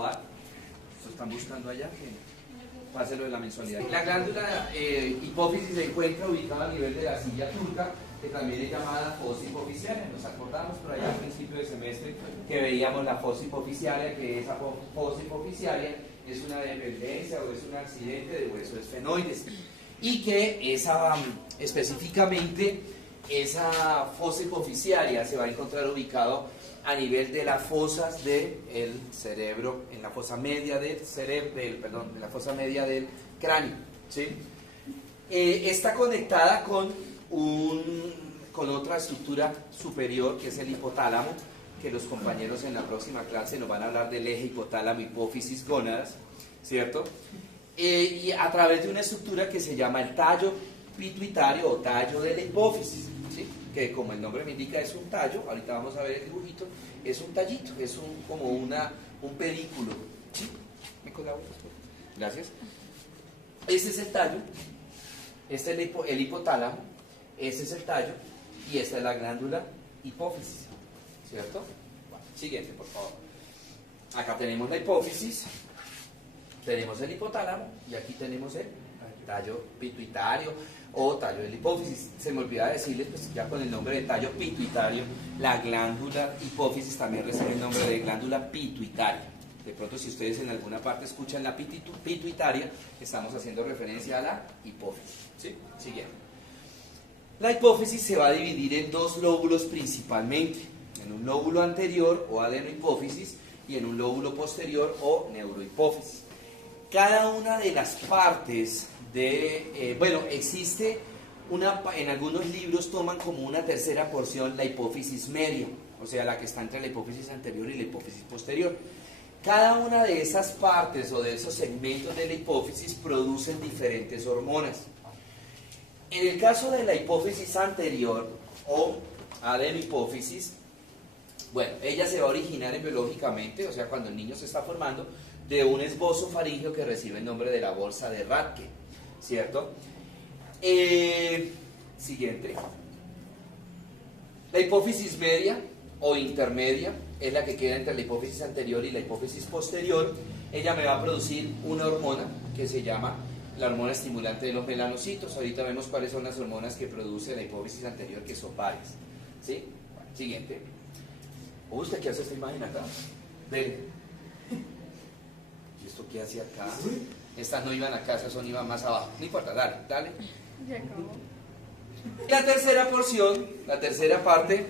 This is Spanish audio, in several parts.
Escobar. ¿Lo están buscando allá? Páselo de la mensualidad. La glándula hipófisis se encuentra ubicada a nivel de la silla turca, que también es llamada fosa hipofisiaria. Nos acordamos por allá al principio de semestre que veíamos la fosa hipofisiaria, que esa fosa hipofisiaria es una dependencia o es un accidente de hueso esfenoides, y que específicamente esa fosa hipofisiaria se va a encontrar ubicado a nivel de las fosas del cerebro, en la fosa media del cerebro, en la fosa media del cráneo, ¿sí? Está conectada con otra estructura superior, que es el hipotálamo, que los compañeros en la próxima clase nos van a hablar del eje hipotálamo, hipófisis, gónadas, ¿cierto? Y a través de una estructura que se llama el tallo pituitario o tallo de la hipófisis, ¿sí? Que como el nombre me indica es un tallo. Ahorita vamos a ver el dibujito, es un tallito, es como un pedículo, ¿sí? ¿Me colaboras? Gracias. Este es el tallo, este es el hipotálamo, este es el tallo y esta es la glándula hipófisis, ¿cierto? Bueno, siguiente, por favor. Acá tenemos la hipófisis, tenemos el hipotálamo y aquí tenemos el tallo pituitario o tallo de la hipófisis. Se me olvidaba decirles, pues ya con el nombre de tallo pituitario, la glándula hipófisis también recibe el nombre de glándula pituitaria. De pronto, si ustedes en alguna parte escuchan la pituitaria, estamos haciendo referencia a la hipófisis, ¿sí? Siguiente. La hipófisis se va a dividir en dos lóbulos principalmente, en un lóbulo anterior o adenohipófisis y en un lóbulo posterior o neurohipófisis. Cada una de las partes existe en algunos libros toman como una tercera porción la hipófisis media, o sea, la que está entre la hipófisis anterior y la hipófisis posterior. Cada una de esas partes o de esos segmentos de la hipófisis producen diferentes hormonas. En el caso de la hipófisis anterior o adenohipófisis, bueno, ella se va a originar biológicamente, o sea, cuando el niño se está formando, de un esbozo faríngeo que recibe el nombre de la bolsa de Rathke, ¿cierto? Siguiente. La hipófisis media o intermedia es la que queda entre la hipófisis anterior y la hipófisis posterior. Ella me va a producir una hormona que se llama la hormona estimulante de los melanocitos. Ahorita vemos cuáles son las hormonas que produce la hipófisis anterior, que son varias, ¿sí? Bueno, siguiente. ¿Usted qué hace esta imagen acá? Ven. ¿Y esto qué hace acá? Estas no iban acá, esas iban más abajo. No importa, dale. Ya acabó. La tercera porción, la tercera parte,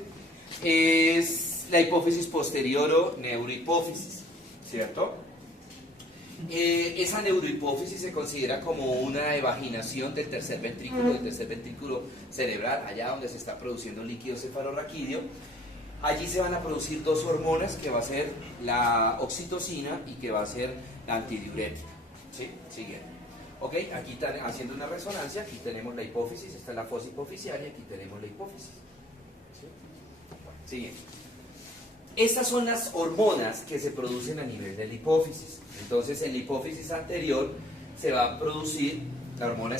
es la hipófisis posterior o neurohipófisis, ¿cierto? Esa neurohipófisis se considera como una evaginación del tercer ventrículo cerebral, allá donde se está produciendo líquido cefalorraquídeo. Allí se van a producir dos hormonas, que va a ser la oxitocina y que va a ser la antidiurética. ¿Sí? Siguiente. Ok, aquí están haciendo una resonancia, aquí tenemos la hipófisis, esta es la fosa hipofisiaria, aquí tenemos la hipófisis. ¿Sí? Siguiente. Estas son las hormonas que se producen a nivel de la hipófisis. Entonces, en la hipófisis anterior se va a producir la hormona,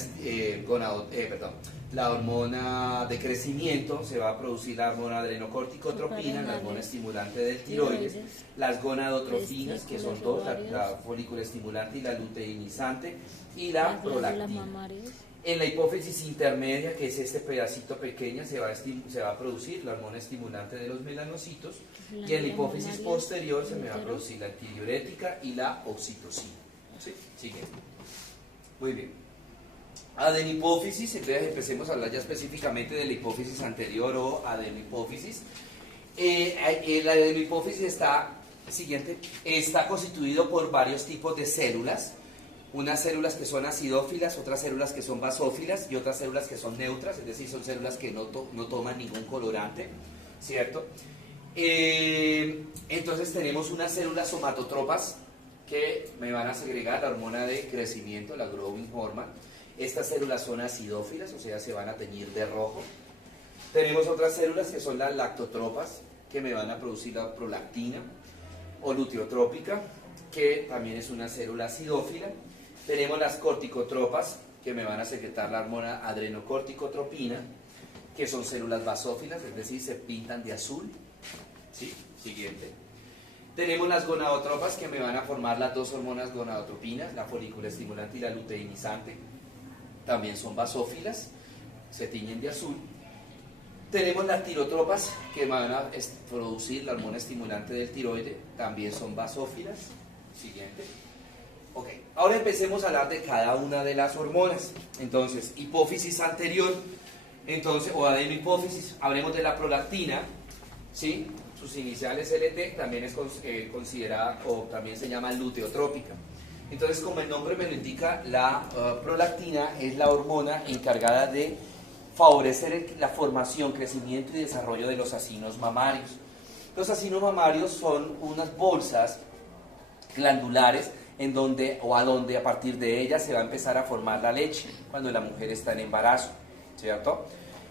la hormona de crecimiento, se va a producir la hormona adrenocorticotropina, la hormona estimulante del tiroides, las gonadotrofinas, que son dos, la folícula estimulante y la luteinizante, y la prolactina. En la hipófisis intermedia, que es este pedacito pequeño, se va a producir la hormona estimulante de los melanocitos, y en la hipófisis posterior se me va a producir la antidiurética y la oxitocina. ¿Sí? Sigue. Muy bien. Adenihipófisis, entonces empecemos a hablar ya específicamente de la hipófisis anterior o adenihipófisis. La adenihipófisis está constituido por varios tipos de células. Unas células que son acidófilas, otras células que son basófilas y otras células que son neutras, es decir, son células que no toman ningún colorante, ¿cierto? Entonces tenemos unas células somatotropas que me van a segregar la hormona de crecimiento, la growing hormone. Estas células son acidófilas, o sea, se van a teñir de rojo. Tenemos otras células que son las lactotropas, que me van a producir la prolactina, o luteotrópica, que también es una célula acidófila. Tenemos las corticotropas, que me van a secretar la hormona adrenocorticotropina, que son células basófilas, es decir, se pintan de azul. ¿Sí? Siguiente. Tenemos las gonadotropas que me van a formar las dos hormonas gonadotropinas, la folícula estimulante y la luteinizante. También son basófilas, se tiñen de azul. Tenemos las tirotropas que van a producir la hormona estimulante del tiroide, también son basófilas. Siguiente. Ok, ahora empecemos a hablar de cada una de las hormonas. Entonces, hipófisis anterior, entonces, o adenohipófisis, hablemos de la prolactina, ¿sí? Sus iniciales LT, también es considerada o también se llama luteotrópica. Entonces, como el nombre me lo indica, la prolactina es la hormona encargada de favorecer la formación, crecimiento y desarrollo de los acinos mamarios. Los acinos mamarios son unas bolsas glandulares en donde o a donde a partir de ellas se va a empezar a formar la leche cuando la mujer está en embarazo, ¿cierto?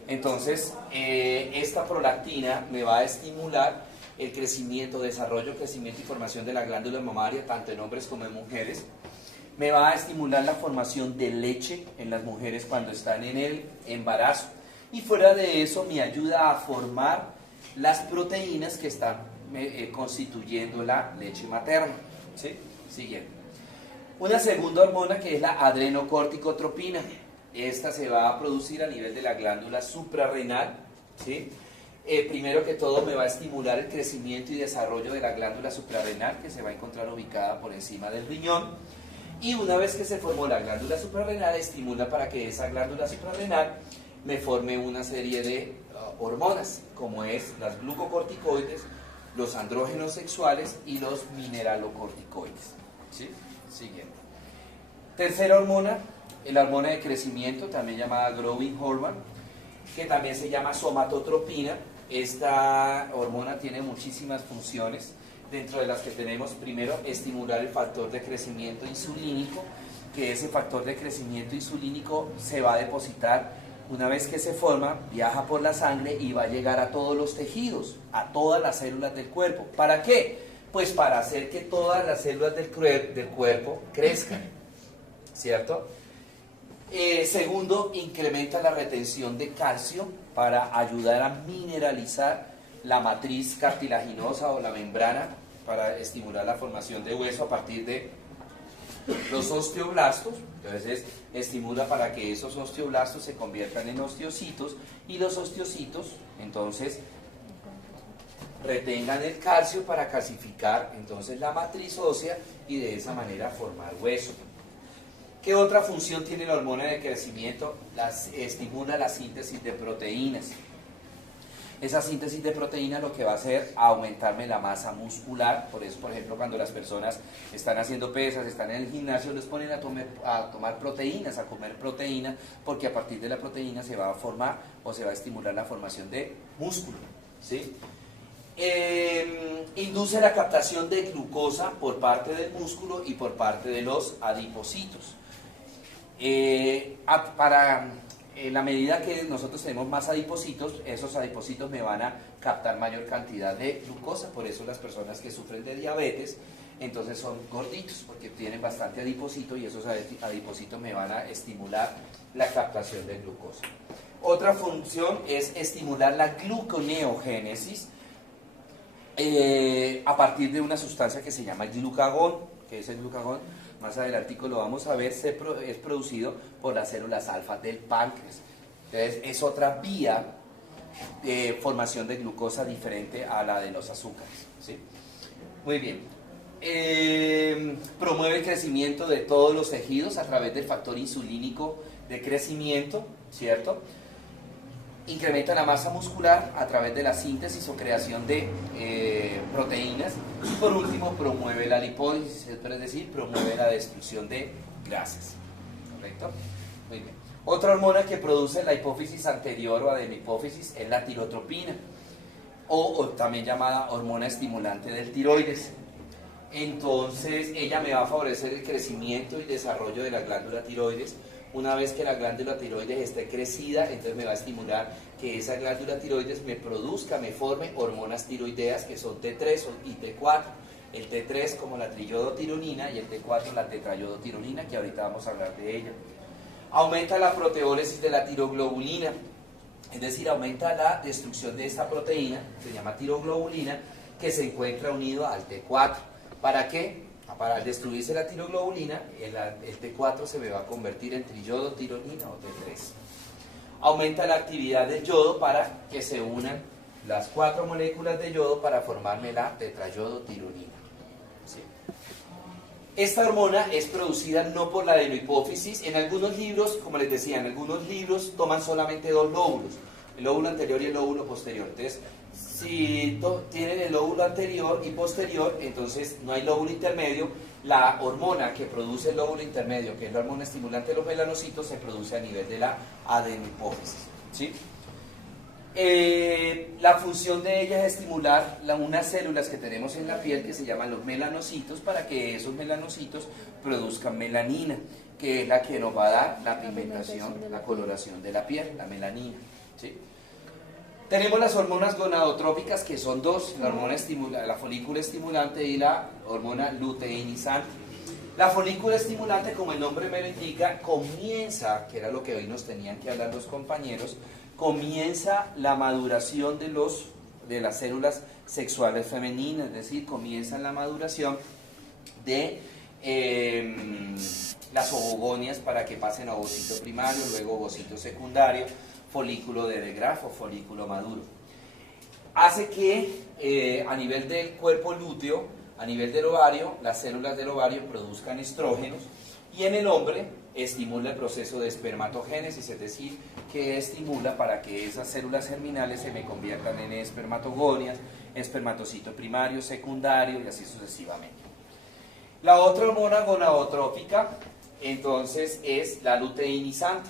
Entonces, esta prolactina me va a estimular el crecimiento, desarrollo, crecimiento y formación de la glándula mamaria, tanto en hombres como en mujeres. Me va a estimular la formación de leche en las mujeres cuando están en el embarazo. Y fuera de eso, me ayuda a formar las proteínas que están constituyendo la leche materna. ¿Sí? Siguiente. Una segunda hormona que es la adrenocorticotropina. Esta se va a producir a nivel de la glándula suprarrenal, ¿sí? Primero que todo me va a estimular el crecimiento y desarrollo de la glándula suprarrenal, que se va a encontrar ubicada por encima del riñón. Y una vez que se formó la glándula suprarrenal, estimula para que esa glándula suprarrenal me forme una serie de hormonas, como es las glucocorticoides, los andrógenos sexuales y los mineralocorticoides. ¿Sí? Siguiente. Tercera hormona, la hormona de crecimiento, también llamada growing hormone, que también se llama somatotropina. Esta hormona tiene muchísimas funciones, dentro de las que tenemos primero estimular el factor de crecimiento insulínico, que ese factor de crecimiento insulínico se va a depositar una vez que se forma, viaja por la sangre y va a llegar a todos los tejidos, a todas las células del cuerpo. ¿Para qué? Pues para hacer que todas las células del cuerpo crezcan, ¿cierto? Segundo, incrementa la retención de calcio para ayudar a mineralizar la matriz cartilaginosa o la membrana, para estimular la formación de hueso a partir de los osteoblastos. Entonces estimula para que esos osteoblastos se conviertan en osteocitos, y los osteocitos entonces retengan el calcio para calcificar entonces la matriz ósea y de esa manera formar hueso. ¿Qué otra función tiene la hormona de crecimiento? Estimula la síntesis de proteínas. Esa síntesis de proteínas lo que va a hacer es aumentarme la masa muscular. Por eso, por ejemplo, cuando las personas están haciendo pesas, están en el gimnasio, les ponen a tomar proteínas, a comer proteína, porque a partir de la proteína se va a formar o se va a estimular la formación de músculo, ¿sí? Induce la captación de glucosa por parte del músculo y por parte de los adipocitos. En la medida que nosotros tenemos más adipocitos, esos adipocitos me van a captar mayor cantidad de glucosa. Por eso las personas que sufren de diabetes, entonces son gorditos, porque tienen bastante adipocito, y esos adipocitos me van a estimular la captación de glucosa. Otra función es estimular la gluconeogénesis a partir de una sustancia que se llama glucagón, que es el glucagón. Más adelantico lo vamos a ver, es producido por las células alfa del páncreas. Entonces es otra vía de formación de glucosa diferente a la de los azúcares, ¿sí? Muy bien. Promueve el crecimiento de todos los tejidos a través del factor insulínico de crecimiento, ¿cierto? Incrementa la masa muscular a través de la síntesis o creación de proteínas. Y por último, promueve la lipólisis, es decir, promueve la destrucción de grasas. ¿Correcto? Muy bien. Otra hormona que produce la hipófisis anterior o adenohipófisis es la tirotropina, o también llamada hormona estimulante del tiroides. Entonces, ella me va a favorecer el crecimiento y desarrollo de la glándula tiroides. Una vez que la glándula tiroides esté crecida, entonces me va a estimular que esa glándula tiroides me produzca, me forme hormonas tiroideas, que son T3 y T4. El T3 como la triyodotironina y el T4 la tetrayodotironina, que ahorita vamos a hablar de ella. Aumenta la proteólisis de la tiroglobulina, es decir, aumenta la destrucción de esta proteína, se llama tiroglobulina, que se encuentra unido al T4. ¿Para qué? Para destruirse la tiroglobulina, el T4 se me va a convertir en triyodo tironina o T3. Aumenta la actividad del yodo para que se unan las 4 moléculas de yodo para formarme la tetrayodo tironina. ¿Sí? Esta hormona es producida no por la adenohipófisis. En algunos libros, como les decía, en algunos libros toman solamente 2 lóbulos, el lóbulo anterior y el lóbulo posterior. Entonces, si tienen el lóbulo anterior y posterior, entonces no hay lóbulo intermedio. La hormona que produce el lóbulo intermedio, que es la hormona estimulante de los melanocitos, se produce a nivel de la adenohipófisis. ¿Sí? La función de ella es estimular unas células que tenemos en la piel que se llaman los melanocitos, para que esos melanocitos produzcan melanina, que es la que nos va a dar la pigmentación, la coloración de la piel, la melanina. ¿Sí? Tenemos las hormonas gonadotrópicas, que son 2, la hormona la folícula estimulante y la hormona luteinizante. La folícula estimulante, como el nombre me lo indica, comienza, que era lo que hoy nos tenían que hablar los compañeros, comienza la maduración de las células sexuales femeninas, es decir, comienza la maduración de las ovogonias para que pasen a ovocito primario, luego ovocito secundario, folículo de De Graaf o folículo maduro. Hace que a nivel del cuerpo lúteo, a nivel del ovario, las células del ovario produzcan estrógenos, y en el hombre estimula el proceso de espermatogénesis, es decir, que estimula para que esas células germinales se me conviertan en espermatogonias, espermatocito primario, secundario y así sucesivamente. La otra hormona gonadotrópica, entonces, es la luteinizante.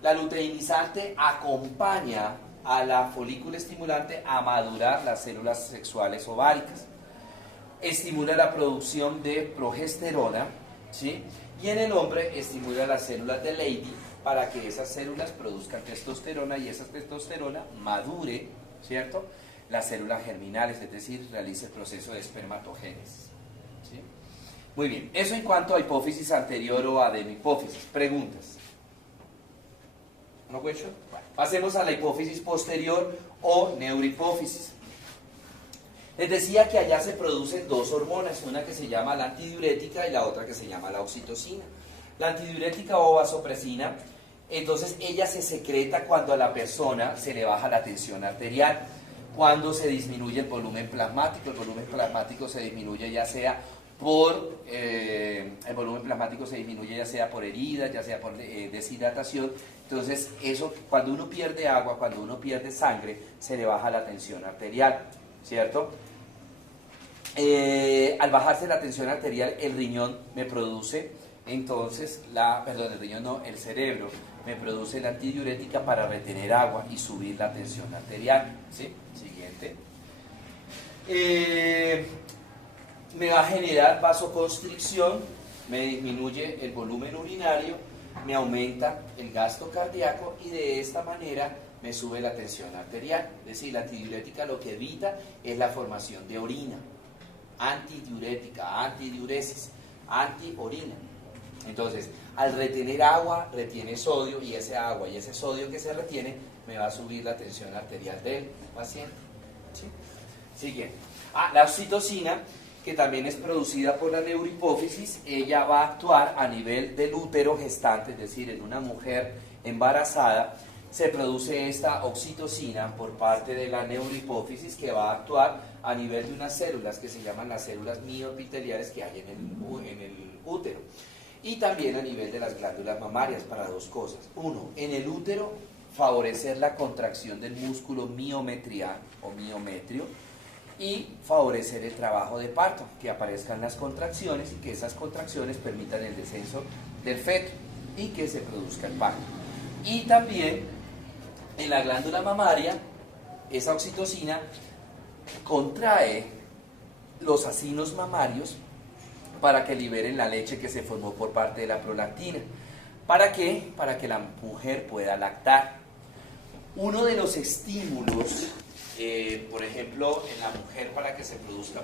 La luteinizante acompaña a la folícula estimulante a madurar las células sexuales ováricas. Estimula la producción de progesterona, ¿sí? Y en el hombre estimula las células de Leydig para que esas células produzcan testosterona y esa testosterona madure, ¿cierto?, las células germinales, es decir, realice el proceso de espermatogénesis. ¿Sí? Muy bien, eso en cuanto a hipófisis anterior o adenohipófisis. Preguntas. ¿No question? Bueno, pasemos a la hipófisis posterior o neurohipófisis. Les decía que allá se producen 2 hormonas, una que se llama la antidiurética y la otra que se llama la oxitocina. La antidiurética o vasopresina, entonces ella se secreta cuando a la persona se le baja la tensión arterial, cuando se disminuye el volumen plasmático. El volumen plasmático se disminuye ya sea por heridas, ya sea por deshidratación. Entonces, eso, cuando uno pierde agua, cuando uno pierde sangre, se le baja la tensión arterial, ¿cierto? Al bajarse la tensión arterial, el riñón me produce, entonces, el cerebro me produce la antidiurética para retener agua y subir la tensión arterial. ¿Sí? Siguiente. Me va a generar vasoconstricción, me disminuye el volumen urinario, me aumenta el gasto cardíaco y de esta manera me sube la tensión arterial. Es decir, la antidiurética lo que evita es la formación de orina. Antidiurética, antidiuresis, antiorina. Entonces, al retener agua, retiene sodio, y ese agua y ese sodio que se retiene me va a subir la tensión arterial del paciente. ¿Sí? Siguiente. La oxitocina, que también es producida por la neurohipófisis, ella va a actuar a nivel del útero gestante, es decir, en una mujer embarazada, se produce esta oxitocina por parte de la neurohipófisis, que va a actuar a nivel de unas células que se llaman las células mioepiteliales que hay en el útero, y también a nivel de las glándulas mamarias, para 2 cosas. Uno, en el útero, favorecer la contracción del músculo miometrial o miometrio, y favorecer el trabajo de parto, que aparezcan las contracciones y que esas contracciones permitan el descenso del feto y que se produzca el parto. Y también en la glándula mamaria, esa oxitocina contrae los acinos mamarios para que liberen la leche que se formó por parte de la prolactina. ¿Para qué? Para que la mujer pueda lactar. Uno de los estímulos, por ejemplo, en la mujer para que se produzca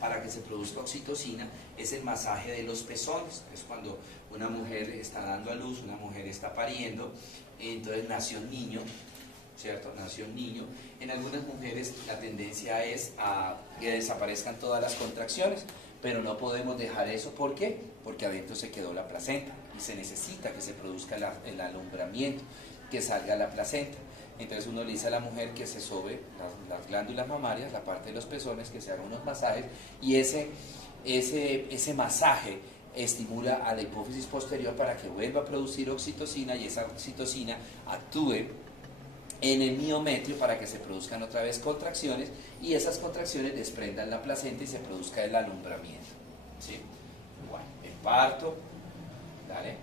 para que se produzca oxitocina, es el masaje de los pezones. Es cuando una mujer está dando a luz, una mujer está pariendo, entonces nació un niño, ¿cierto? Nació un niño. En algunas mujeres la tendencia es a que desaparezcan todas las contracciones, pero no podemos dejar eso. ¿Por qué? Porque adentro se quedó la placenta y se necesita que se produzca el alumbramiento, que salga la placenta. Entonces uno le dice a la mujer que se sobe las glándulas mamarias, la parte de los pezones, que se hagan unos masajes, y ese masaje estimula a la hipófisis posterior para que vuelva a producir oxitocina, y esa oxitocina actúe en el miometrio para que se produzcan otra vez contracciones, y esas contracciones desprendan la placenta y se produzca el alumbramiento. ¿Sí? Bueno, el parto, ¿vale?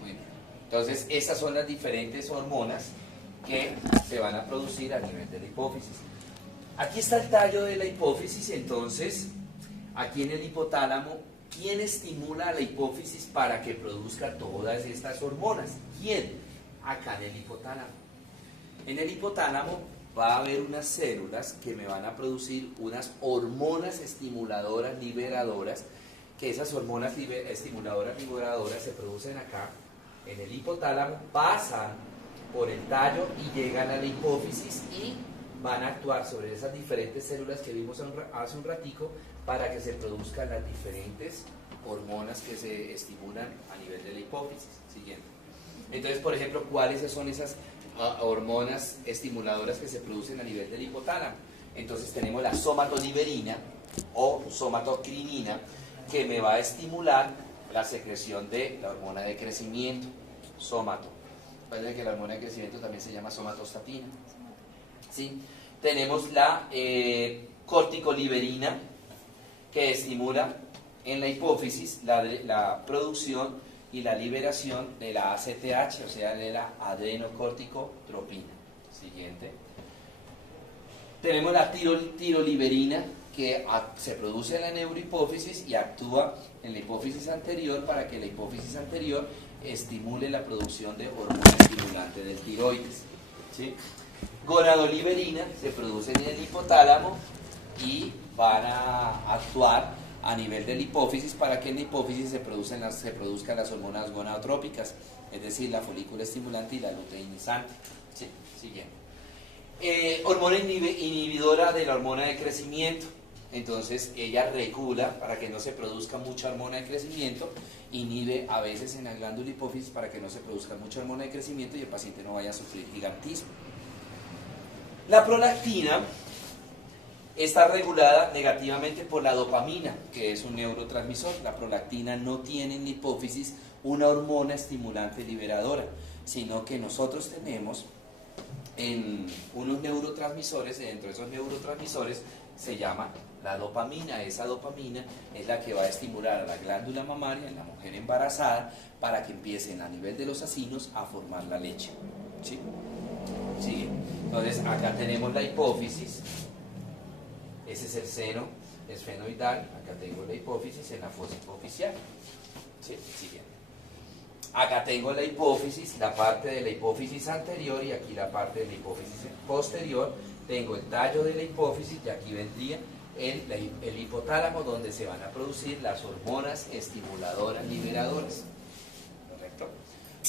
Muy bien. Entonces, esas son las diferentes hormonas que se van a producir a nivel de la hipófisis. Aquí está el tallo de la hipófisis. Entonces, aquí en el hipotálamo, ¿quién estimula a la hipófisis para que produzca todas estas hormonas? ¿Quién? Acá en el hipotálamo. En el hipotálamo va a haber unas células que me van a producir unas hormonas estimuladoras liberadoras, que esas hormonas estimuladoras liberadoras se producen acá en el hipotálamo, pasan por el tallo y llegan a la hipófisis y van a actuar sobre esas diferentes células que vimos hace un ratico para que se produzcan las diferentes hormonas que se estimulan a nivel de la hipófisis. Siguiente. Entonces, por ejemplo, ¿cuáles son esas hormonas estimuladoras que se producen a nivel del hipotálamo? Entonces tenemos la somatoliberina o somatocrinina, que me va a estimular la secreción de la hormona de crecimiento, somato. Recuerden que la hormona de crecimiento también se llama somatostatina. ¿Sí? Tenemos la corticoliberina, que estimula en la hipófisis la producción y la liberación de la ACTH, o sea, de la adrenocorticotropina. Siguiente. Tenemos la tiroliberina, que se produce en la neurohipófisis y actúa en la hipófisis anterior para que la hipófisis anterior estimule la producción de hormona estimulante del tiroides. ¿Sí? Gonadoliberina se produce en el hipotálamo y van a actuar a nivel de la hipófisis para que en la hipófisis se produzcan las hormonas gonadotrópicas, es decir, la folícula estimulante y la luteinizante. ¿Sí? Siguiente. Hormona inhibidora de la hormona de crecimiento. Entonces ella regula para que no se produzca mucha hormona de crecimiento, inhibe a veces en la glándula hipófisis para que no se produzca mucha hormona de crecimiento y el paciente no vaya a sufrir gigantismo. La prolactina está regulada negativamente por la dopamina, que es un neurotransmisor. La prolactina no tiene en la hipófisis una hormona estimulante liberadora, sino que nosotros tenemos en unos neurotransmisores, y dentro de esos neurotransmisores se llama la dopamina. Esa dopamina es la que va a estimular a la glándula mamaria en la mujer embarazada para que empiecen a nivel de los acinos a formar la leche. ¿Sí? ¿Sí? Entonces acá tenemos la hipófisis, ese es el seno esfenoidal, acá tengo la hipófisis en la fosa hipofisial. ¿Sí? Siguiente. Acá tengo la hipófisis, la parte de la hipófisis anterior, y aquí la parte de la hipófisis posterior. Tengo el tallo de la hipófisis y aquí vendría el hipotálamo, donde se van a producir las hormonas estimuladoras liberadoras. ¿Correcto?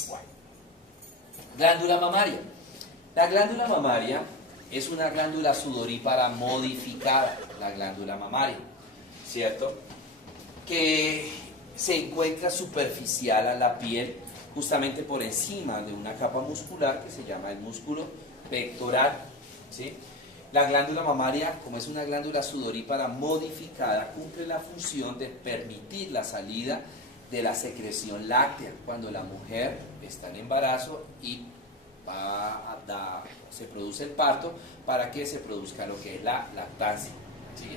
Bueno. Glándula mamaria. La glándula mamaria es una glándula sudorípara modificada, la glándula mamaria, ¿cierto? Que se encuentra superficial a la piel, justamente por encima de una capa muscular que se llama el músculo pectoral. ¿Sí? La glándula mamaria, como es una glándula sudorípara modificada, cumple la función de permitir la salida de la secreción láctea cuando la mujer está en embarazo y se produce el parto, para que se produzca lo que es la lactancia. ¿Sí?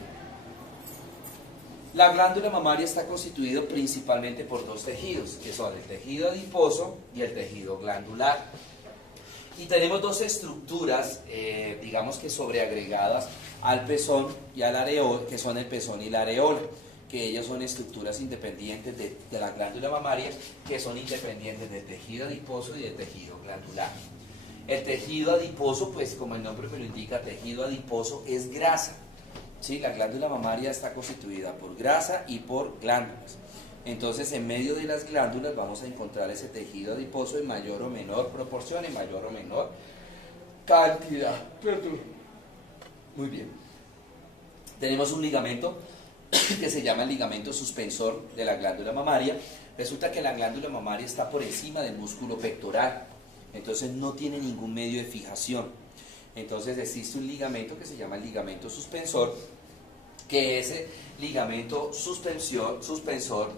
La glándula mamaria está constituida principalmente por dos tejidos, que son el tejido adiposo y el tejido glandular. Y tenemos dos estructuras, digamos que sobreagregadas al pezón y al areola, que son el pezón y la areola, que ellos son estructuras independientes de la glándula mamaria, que son independientes del tejido adiposo y del tejido glandular. El tejido adiposo, pues como el nombre me lo indica, tejido adiposo es grasa. ¿Sí? La glándula mamaria está constituida por grasa y por glándulas. Entonces, en medio de las glándulas vamos a encontrar ese tejido adiposo en mayor o menor proporción, en mayor o menor cantidad. Perdón. Muy bien. Tenemos un ligamento que se llama el ligamento suspensor de la glándula mamaria. Resulta que la glándula mamaria está por encima del músculo pectoral, entonces no tiene ningún medio de fijación. Entonces existe un ligamento que se llama el ligamento suspensor, que ese ligamento suspensor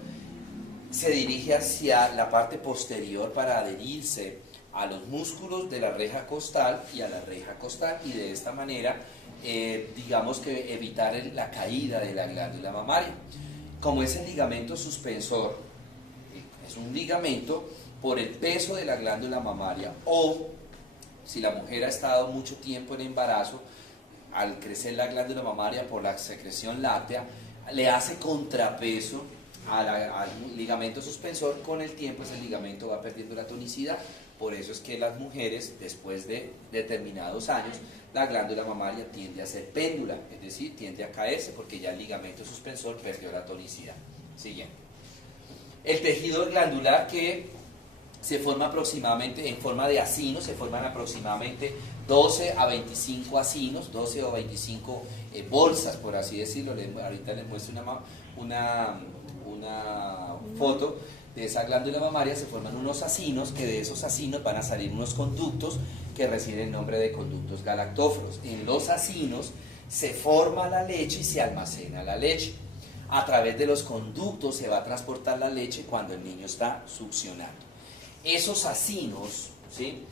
se dirige hacia la parte posterior para adherirse a los músculos de la reja costal y a la reja costal, y de esta manera digamos que evitar la caída de la glándula mamaria. Como es el ligamento suspensor, es un ligamento por el peso de la glándula mamaria, o si la mujer ha estado mucho tiempo en embarazo, al crecer la glándula mamaria por la secreción láctea, le hace contrapeso al ligamento suspensor. Con el tiempo ese ligamento va perdiendo la tonicidad. Por eso es que las mujeres, después de determinados años, la glándula mamaria tiende a ser péndula, es decir, tiende a caerse porque ya el ligamento suspensor perdió la tonicidad. Siguiente. El tejido glandular, que se forma aproximadamente en forma de acinos, se forman aproximadamente 12 a 25 acinos, 12 o 25 bolsas, por así decirlo. Ahorita les muestro una foto de esa glándula mamaria. Se forman unos acinos, que de esos acinos van a salir unos conductos que reciben el nombre de conductos galactóforos. En los acinos se forma la leche y se almacena la leche. A través de los conductos se va a transportar la leche cuando el niño está succionando. Esos acinos, ¿sí?,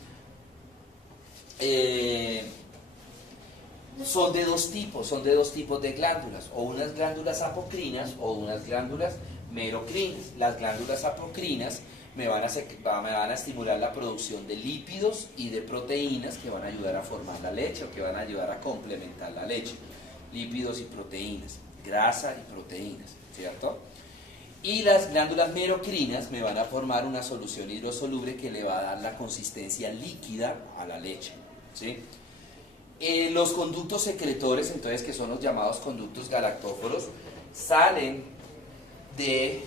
son de dos tipos de glándulas, o unas glándulas apocrinas o unas glándulas merocrinas. Las glándulas apocrinas me van a estimular la producción de lípidos y de proteínas que van a ayudar a formar la leche, o que van a ayudar a complementar la leche. Lípidos y proteínas, grasa y proteínas, ¿cierto? Y las glándulas merocrinas me van a formar una solución hidrosoluble que le va a dar la consistencia líquida a la leche, ¿sí? Los conductos secretores, entonces, que son los llamados conductos galactóforos, salen de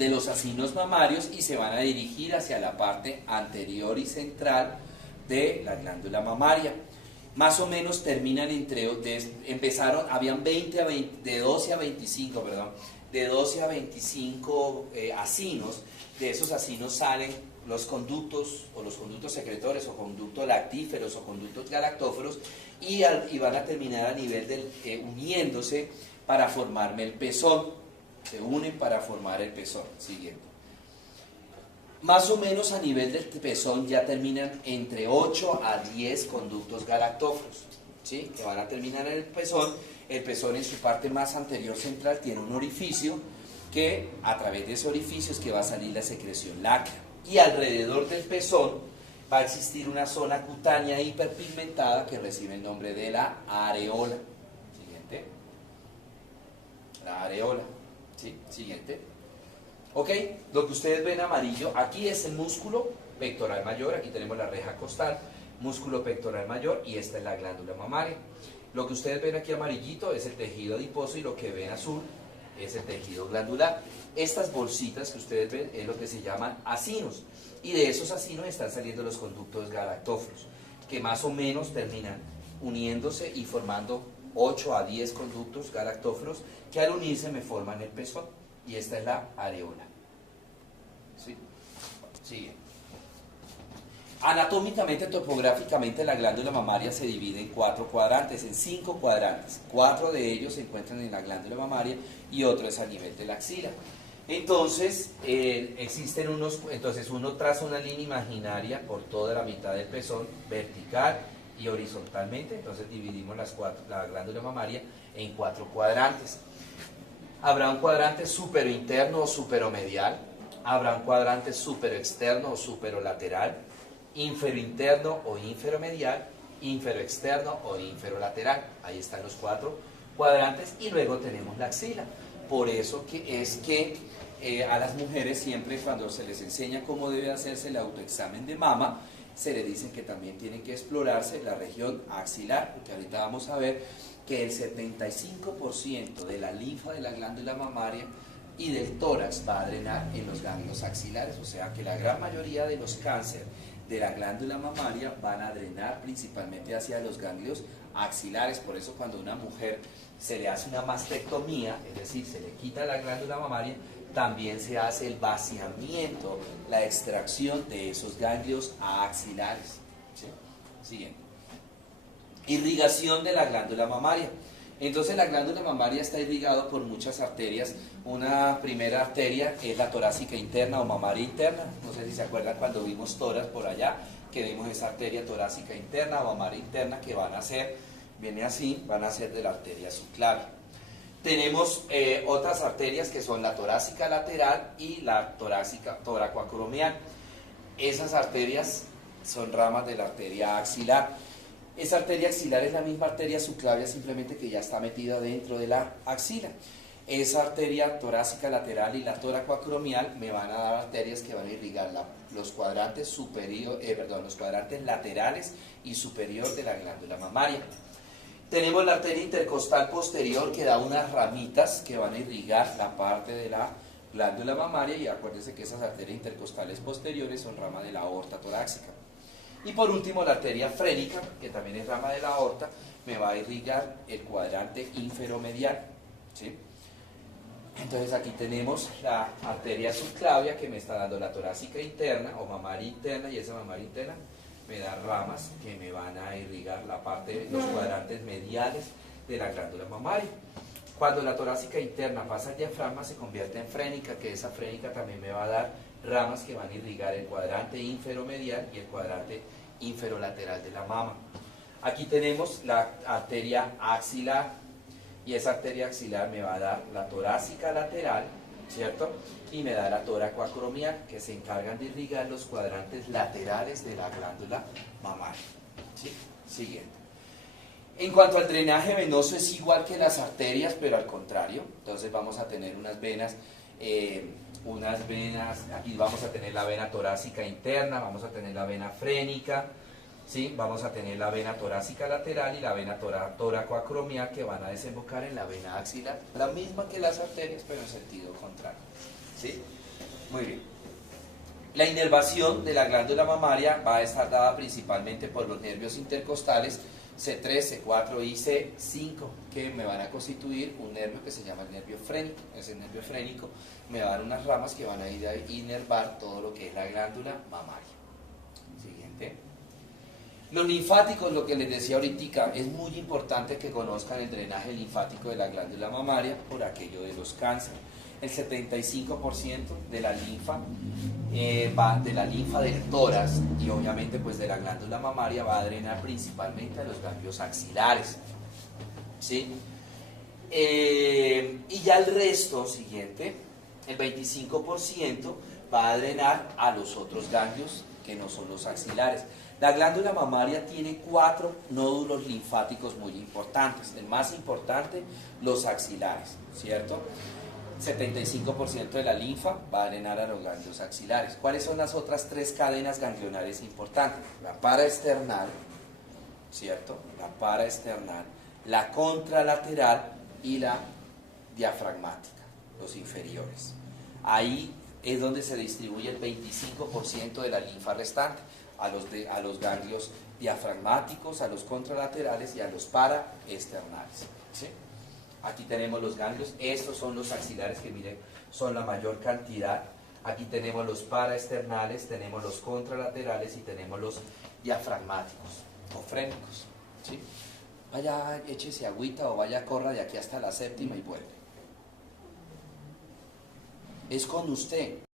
los acinos mamarios y se van a dirigir hacia la parte anterior y central de la glándula mamaria. Más o menos terminan habían de 12 a 25 acinos. De esos acinos salen los conductos, o los conductos secretores, o conductos lactíferos, o conductos galactóforos, y van a terminar a nivel uniéndose para formarme el pezón. Se unen para formar el pezón. Siguiente. Más o menos a nivel del pezón ya terminan entre 8 a 10 conductos galactóforos, ¿sí?, que van a terminar en el pezón. El pezón, en su parte más anterior central, tiene un orificio, que a través de ese orificio es que va a salir la secreción láctea. Y alrededor del pezón va a existir una zona cutánea hiperpigmentada que recibe el nombre de la areola. Siguiente. La areola. ¿Sí? Siguiente. Ok, lo que ustedes ven amarillo, aquí es el músculo pectoral mayor. Aquí tenemos la reja costal, músculo pectoral mayor, y esta es la glándula mamaria. Lo que ustedes ven aquí amarillito es el tejido adiposo, y lo que ven azul es el tejido glandular. Estas bolsitas que ustedes ven es lo que se llaman acinos, y de esos acinos están saliendo los conductos galactóforos, que más o menos terminan uniéndose y formando 8 a 10 conductos galactóforos, que al unirse me forman el pezón, y esta es la areola. ¿Sí? Sigue. Anatómicamente, topográficamente, la glándula mamaria se divide en 4 cuadrantes, en 5 cuadrantes. 4 de ellos se encuentran en la glándula mamaria y otro es a nivel de la axila. Entonces, uno traza una línea imaginaria por toda la mitad del pezón, vertical y horizontalmente. Entonces dividimos la glándula mamaria en 4 cuadrantes. Habrá un cuadrante superointerno o superomedial, habrá un cuadrante superoexterno o superolateral, inferointerno o inferomedial, inferoexterno o inferolateral. Ahí están los 4 cuadrantes, y luego tenemos la axila. Por eso que a las mujeres, siempre cuando se les enseña cómo debe hacerse el autoexamen de mama, se les dice que también tienen que explorarse la región axilar, porque ahorita vamos a ver que el 75% de la linfa de la glándula mamaria y del tórax va a drenar en los ganglios axilares. O sea que la gran mayoría de los cánceres de la glándula mamaria van a drenar principalmente hacia los ganglios axilares. Por eso cuando a una mujer se le hace una mastectomía, es decir, se le quita la glándula mamaria, también se hace el vaciamiento, la extracción de esos ganglios axilares. ¿Sí? Siguiente. Irrigación de la glándula mamaria. Entonces la glándula mamaria está irrigada por muchas arterias. Una primera arteria es la torácica interna o mamaria interna. No sé si se acuerdan cuando vimos toras por allá, que vimos esa arteria torácica interna o mamaria interna que van a ser, viene así, van a ser de la arteria subclavia. Tenemos otras arterias que son la torácica lateral y la torácica toracoacromial. Esas arterias son ramas de la arteria axilar. Esa arteria axilar es la misma arteria subclavia, simplemente que ya está metida dentro de la axila. Esa arteria torácica lateral y la toracoacromial me van a dar arterias que van a irrigar los cuadrantes los cuadrantes laterales y superior de la glándula mamaria. Tenemos la arteria intercostal posterior que da unas ramitas que van a irrigar la parte de la glándula mamaria, y acuérdense que esas arterias intercostales posteriores son rama de la aorta torácica. Y por último la arteria frénica, que también es rama de la aorta, me va a irrigar el cuadrante inferomedial. ¿Sí? Entonces aquí tenemos la arteria subclavia que me está dando la torácica interna o mamaria interna, y esa mamaria interna me da ramas que me van a irrigar la parte, los cuadrantes mediales de la glándula mamaria. Cuando la torácica interna pasa al diafragma se convierte en frénica, que esa frénica también me va a dar ramas que van a irrigar el cuadrante inferomedial y el cuadrante inferolateral de la mama. Aquí tenemos la arteria axilar, y esa arteria axilar me va a dar la torácica lateral, ¿cierto? Y me da la toracoacromial, que se encargan de irrigar los cuadrantes laterales de la glándula mamaria. ¿Sí? Siguiente. En cuanto al drenaje venoso es igual que las arterias, pero al contrario. Entonces vamos a tener unas venas, aquí vamos a tener la vena torácica interna, vamos a tener la vena frénica, ¿sí? Vamos a tener la vena torácica lateral y la vena toracoacromial, que van a desembocar en la vena axilar, la misma que las arterias, pero en sentido contrario. ¿Sí? Muy bien. La inervación de la glándula mamaria va a estar dada principalmente por los nervios intercostales C3, C4 y C5, que me van a constituir un nervio que se llama el nervio frénico. Ese nervio frénico me va a dar unas ramas que van a ir a inervar todo lo que es la glándula mamaria. Siguiente. Los linfáticos, lo que les decía ahorita, es muy importante que conozcan el drenaje linfático de la glándula mamaria por aquello de los cánceres. El 75% de la linfa va de la linfa del tórax y obviamente pues de la glándula mamaria va a drenar principalmente a los ganglios axilares. ¿Sí? Y ya el resto, siguiente, el 25% va a drenar a los otros ganglios que no son los axilares. La glándula mamaria tiene 4 nódulos linfáticos muy importantes. El más importante, los axilares, ¿cierto? 75% de la linfa va a drenar a los ganglios axilares. ¿Cuáles son las otras 3 cadenas ganglionares importantes? La paraesternal, ¿cierto? La paraesternal, la contralateral y la diafragmática, los inferiores. Ahí es donde se distribuye el 25% de la linfa restante, a los ganglios diafragmáticos, a los contralaterales y a los paraesternales. ¿Sí? Aquí tenemos los ganglios, estos son los axilares que miren, son la mayor cantidad. Aquí tenemos los paraesternales, tenemos los contralaterales y tenemos los diafragmáticos o frénicos. ¿Sí? Vaya, échese agüita o vaya, corra de aquí hasta la 7ª y vuelve. Es con usted.